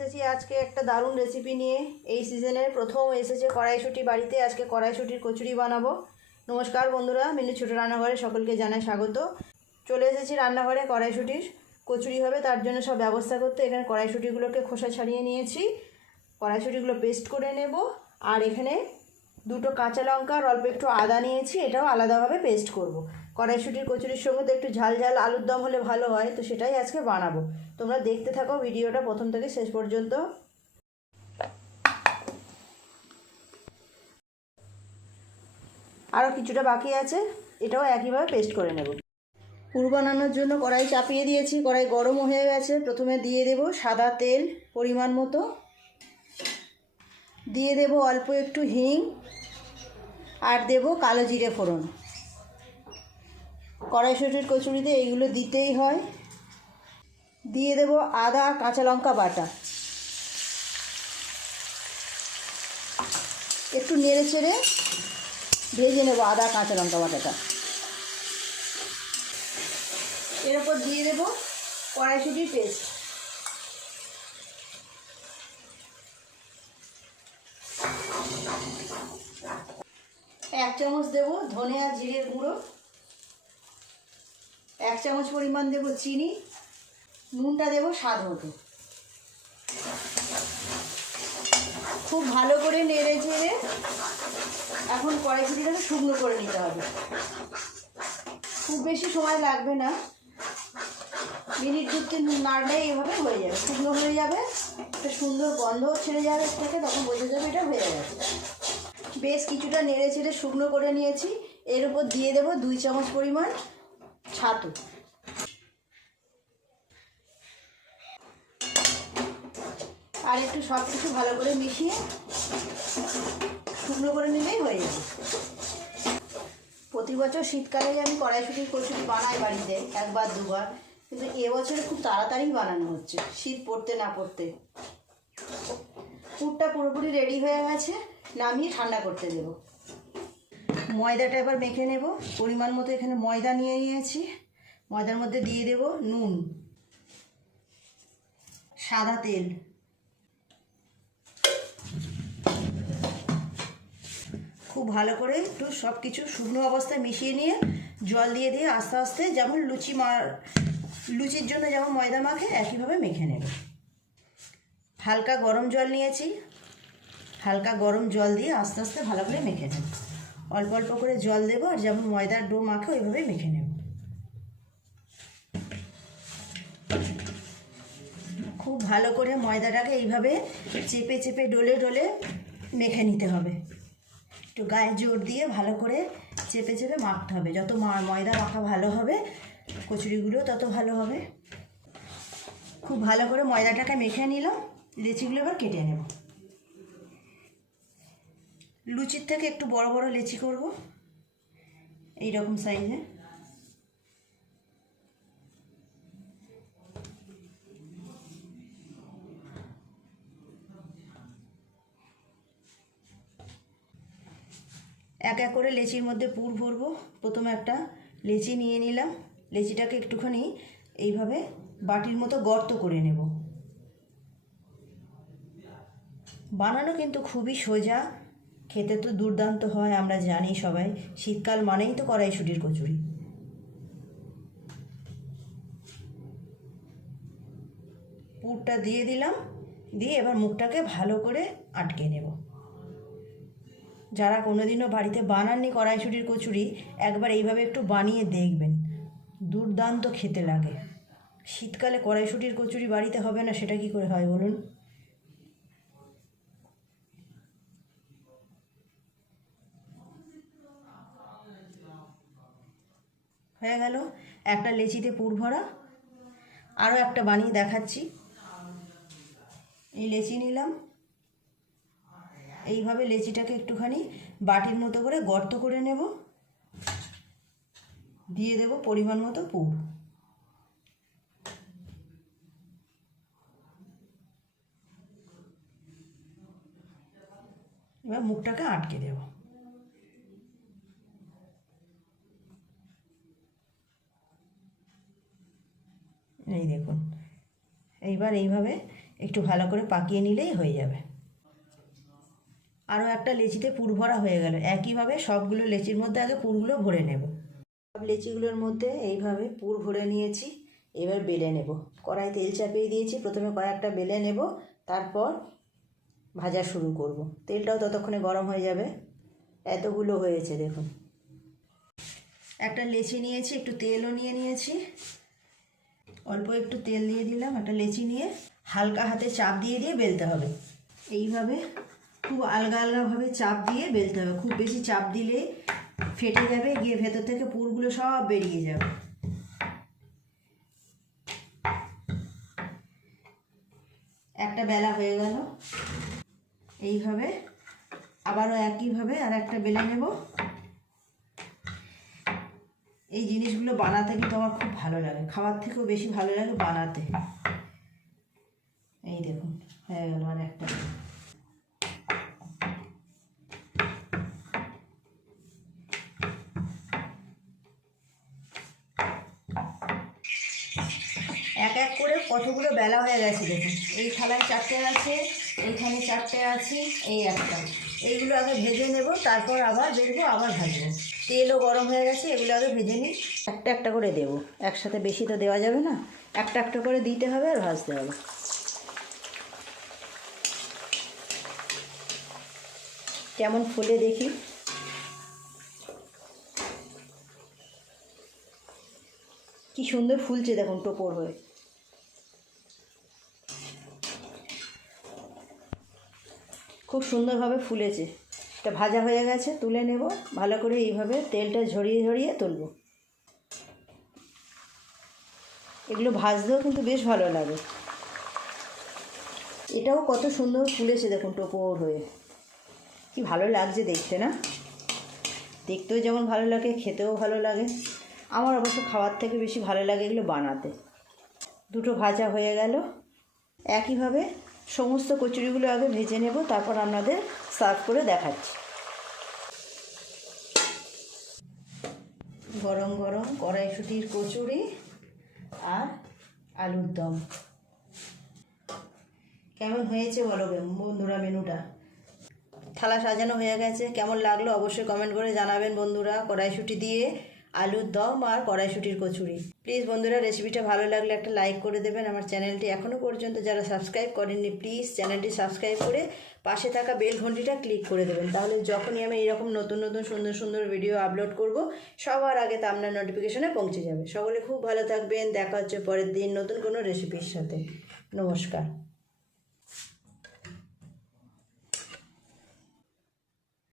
এসেছি আজকে একটা দারুণ রেসিপি নিয়ে। এই সিজনের প্রথম এসেছে কড়াইশুঁটি বাড়িতে। আজকে কড়াইশুঁটির কচুরি বানাবো। নমস্কার বন্ধুরা, মিনু ছোটো রান্নাঘরে সকলকে জানাই স্বাগত। চলে এসেছি রান্নাঘরে, কড়াইশুঁটির কচুরি হবে তার জন্য সব ব্যবস্থা করতে। এখানে কড়াইশুঁটিগুলোকে খোসা ছাড়িয়ে নিয়েছি, কড়াইশুঁটিগুলো পেস্ট করে নেব। আর এখানে দুটো কাঁচা লঙ্কা আর অল্প একটু আদা নিয়েছি, এটাও আলাদাভাবে পেস্ট করব। কড়াইশুঁটির কচুরির সঙ্গে তো একটু ঝাল ঝাল আলুর দম হলে ভালো হয়, তো সেটাই আজকে বানাবো। তোমরা দেখতে থাকো ভিডিওটা প্রথম থেকে শেষ পর্যন্ত। আরও কিছুটা বাকি আছে, এটাও একইভাবে পেস্ট করে নেব। পুর বানানোর জন্য কড়াই চাপিয়ে দিয়েছি, কড়াই গরম হয়ে গেছে। প্রথমে দিয়ে দেব সাদা তেল পরিমাণ মতো, দিয়ে দেব অল্প একটু হিং, আর দেব কালো জিরে ফোড়ন। কড়াইশুঁটির কচুরিতে এইগুলো দিতেই হয়। দিয়ে দেব আদা কাঁচা লঙ্কা বাটা, একটু নেড়ে চেড়ে ভেজে নেব আদা কাঁচা লঙ্কা বাটাটা। এর উপর দিয়ে দেব কড়াইশুঁটির পেস্ট, এক চামচ দেব ধনে আর জিরের গুঁড়ো, এক চামচ পরিমাণ দেব চিনি, নুনটা দেব স্বাদ মতো। খুব ভালো করে নেড়ে চেড়ে এখন কড়াইশুঁটিটাকে শুকনো করে নিতে হবে। খুব বেশি সময় লাগবে না, মিনিট 2-3 নাড়লে এইভাবে হয়ে যাবে, শুকনো হয়ে যাবে। একটা সুন্দর গন্ধ ছেড়ে যাবে থেকে, তখন বোঝা যাবে এটা হয়ে গেছে। বেশ কিছুটা নেড়ে চেড়ে শুকনো করে নিয়েছি। এর উপর দিয়ে দেব 2 চামচ পরিমাণ ছাতু। আর একটু সব কিছু ভালো করে মিশিয়ে শুকনো করে নিলেই হয়ে যাবে। প্রতি বছর শীতকালে আমি কড়াইশুঁটির কচুরি বানাই বাড়িতে, একবার দুবার, কিন্তু এবছরে খুব তাড়াতাড়ি বানানো হচ্ছে শীত পড়তে না পড়তে। পুরটা পুরোপুরি রেডি হয়ে গেছে, নামিয়ে ঠান্ডা করতে দেব। ময়দাটা এবার মেখে নেব। পরিমাণ মতো এখানে ময়দা নিয়ে নিয়েছি। ময়দার মধ্যে দিয়ে দেব নুন, সাদা তেল, খুব ভালো করে একটু সব কিছু শুকনো অবস্থায় মিশিয়ে নিয়ে জল দিয়ে দিয়ে আস্তে আস্তে, যেমন লুচির জন্য যেমন ময়দা মাখে একইভাবে মেখে নেব। হালকা গরম জল নিয়েছি, হালকা গরম জল দিয়ে আস্তে আস্তে ভালো করে মেখে নেব। অল্প অল্প করে জল দেবো, আর যেমন ময়দার ডো মাখে ওইভাবেই মেখে নেব। খুব ভালো করে ময়দাটাকে এইভাবে চেপে চেপে ডলে ডলে মেখে নিতে হবে। একটু গায়ে জোর দিয়ে ভালো করে চেপে চেপে মাখতে হবে। যত ময়দা মাখা ভালো হবে, কচুরিগুলো তত ভালো হবে। খুব ভালো করে ময়দাটাকে মেখে নিলাম। লেচিগুলো এবার কেটে নেব। লুচির থেকে একটু বড় বড় লেচি করব, এই রকম সাইজে। এক এক করে লেচির মধ্যে পুর ভরবো। প্রথমে একটা লেচি নিয়ে নিলাম, লেচিটাকে একটুখানি এইভাবে বাটির মতো গর্ত করে নেব। বানানো কিন্তু খুবই সোজা, খেতে তো দুর্দান্ত হয়, আমরা জানি সবাই। শীতকাল মানেই তো কড়াইশুঁটির কচুরি। পুরটা দিয়ে দিলাম, দিয়ে এবার মুখটাকে ভালো করে আটকে নেব। যারা কোনোদিনও বাড়িতে বানাননি কড়াইশুঁটির কচুরি, একবার এইভাবে একটু বানিয়ে দেখবেন, দুর্দান্ত খেতে লাগে। শীতকালে কড়াইশুঁটির কচুরি বাড়িতে হবে না, সেটা কি করে হয় বলুন? হয়ে গেল একটা লেচিতে পুর ভরা। আরও একটা বানিয়ে দেখাচ্ছি। এই লেচি নিলাম, এইভাবে লেচিটাকে একটুখানি বাটির মতো করে গর্ত করে নেব, দিয়ে দেব পরিমাণ মতো পুর। এবার মুখটাকে আটকে দেব। এই দেখুন, এইবার এইভাবে একটু ভালো করে পাকিয়ে নিলেই হয়ে যাবে। আরও একটা লেচিতে পুর ভরা হয়ে গেল। একইভাবে সবগুলো লেচির মধ্যে আগে পুরগুলো ভরে নেব। সব লেচিগুলোর মধ্যে এইভাবে পুর ভরে নিয়েছি। এবার বেলে নেব। কড়াই তেল চাপিয়ে দিয়েছি। প্রথমে কয়েকটা বেলে নেব, তারপর ভাজা শুরু করব। তেলটাও ততক্ষণে গরম হয়ে যাবে। এতগুলো হয়েছে দেখুন। একটা লেচি নিয়েছি, একটু তেলও নিয়েছি। অল্প একটু তেল দিয়ে দিলাম। একটা লেচি নিয়ে হালকা হাতে চাপ দিয়ে বেলতে হবে। এইভাবে খুব আলগা আলগাভাবে চাপ দিয়ে বেলতে হবে। খুব বেশি চাপ দিলে ফেটে যাবে, গিয়ে ভেতর থেকে পুরগুলো সব বেরিয়ে যাবে। একটা বেলা হয়ে গেল। এইভাবে আবারও একইভাবে আর একটা বেলে নেব। এই জিনিসগুলো বানাতে কিন্তু আমার খুব ভালো লাগে, খাওয়ার থেকেও বেশি ভালো লাগে বানাতে। এই দেখুন হয়ে গেল আর একটা। এক এক করে কতগুলো বেলা হয়ে গেছে দেখুন। এই থালায় 4টে আছে, এইখানে 4টে আছে, এই একটা। এইগুলো আগে ভেজে নেব, তারপর আবার বেরবো, আবার ভাজবো। তেলও গরম হয়ে গেছে, এগুলো আগে ভেজে নিই। একটা একটা করে দেবো, একসাথে বেশি তো দেওয়া যাবে না। একটা একটা করে দিতে হবে আর ভাজতে হবে। কেমন ফুলে দেখি। কি সুন্দর ফুলছে দেখুন, টোপর হয়ে। খুব সুন্দরভাবে ফুলেছে। এটা ভাজা হয়ে গেছে, তুলে নেব। ভালো করে এইভাবে তেলটা ঝরিয়ে ঝরিয়ে তুলব। এগুলো ভাজতেও কিন্তু বেশ ভালো লাগে। এটাও কত সুন্দর ফুলেছে দেখুন, টোপর হয়ে। কি ভালো লাগছে দেখতে না? দেখতেও যেমন ভালো লাগে, খেতেও ভালো লাগে। আমার অবশ্য খাওয়ার থেকে বেশি ভালো লাগে এগুলো বানাতে। দুটো ভাজা হয়ে গেল। একইভাবে সমস্ত কচুরিগুলো আগে ভেজে নেব, তারপর আপনাদের সার্ভ করে দেখাচ্ছি। গরম গরম কড়াইশুঁটির কচুরি আর আলুর দম। কেমন হয়েছে বলো বন্ধুরা মেনুটা? থালা সাজানো হয়ে গেছে। কেমন লাগলো অবশ্যই কমেন্ট করে জানাবেন বন্ধুরা। কড়াইশুঁটি দিয়ে আলুর দম আর কড়াইশুঁটির কচুরি। প্লিজ বন্ধুরা, রেসিপিটা ভালো লাগলে একটা লাইক করে দেবেন। আমার চ্যানেলটি এখনও পর্যন্ত যারা সাবস্ক্রাইব করেননি, প্লিজ চ্যানেলটি সাবস্ক্রাইব করে পাশে থাকা বেল ঘন্টিটা ক্লিক করে দেবেন। তাহলে যখনই আমি এরকম নতুন নতুন সুন্দর সুন্দর ভিডিও আপলোড করব, সবার আগে তা আপনার নোটিফিকেশনে পৌঁছে যাবে। সকলে খুব ভালো থাকবেন। দেখা হচ্ছে পরের দিন নতুন কোনো রেসিপির সাথে। নমস্কার।